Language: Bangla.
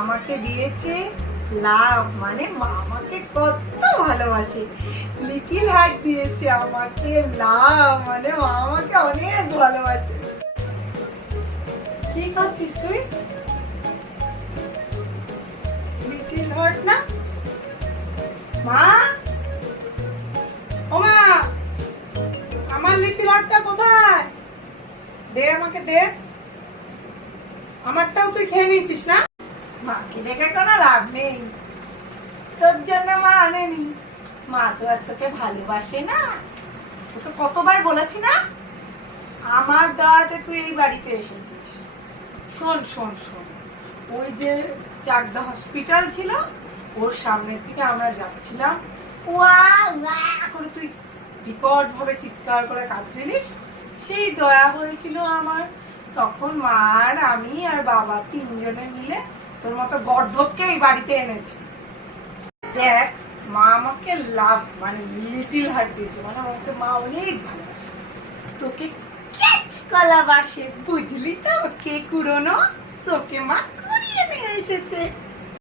আমাকে দিয়েছে লাভ, মানে মা আমাকে কত ভালোবাসে। লিটিল হার্ট দিয়েছে আমাকে লাভ, মানে মা আমাকে অনেক ভালোবাসে। কি খাচ্ছিস তুই? লিটিল হার্ট না? মা, ও মা, আমার লিটিল হার্টটা কোথায়? দে আমাকে দে। আমারটাও তুই খেয়ে নিয়েছিস না? মাকে দেখে কোনো লাভ নেই, তোর জন্য মা আনেনি। মা তো আর তোকে ভালোবাসে না। তোকে কতবার বলেছি না আমার দাওয়াতে তুই এই বাড়িতে এসেছিস। শোন শোন শোন, ওই যে চাকদা হসপিটাল ছিল, ওর সামনের থেকে আমরা যাচ্ছিলাম, ওয়া ওয়া করে তুই বিকট ভাবে চিৎকার করে কাঁদছিলিস। সেই দয়া হয়েছিল আমার, তখন মা আর আমি আর বাবা তিনজনে মিলে তোর মতো গর্ধবকে এই বাড়িতে এনেছি। দেখ, মা আমাকে লাভ মানে লিটিল হার্ট দিয়েছে, মানে আমাকে মা অনেক ভালোবাসে। তোকে ক্যাচ কলা বাসে, বুঝলি তো? কে কুড়োনো, তোকে মা কুড়িয়ে নিয়ে এসেছে।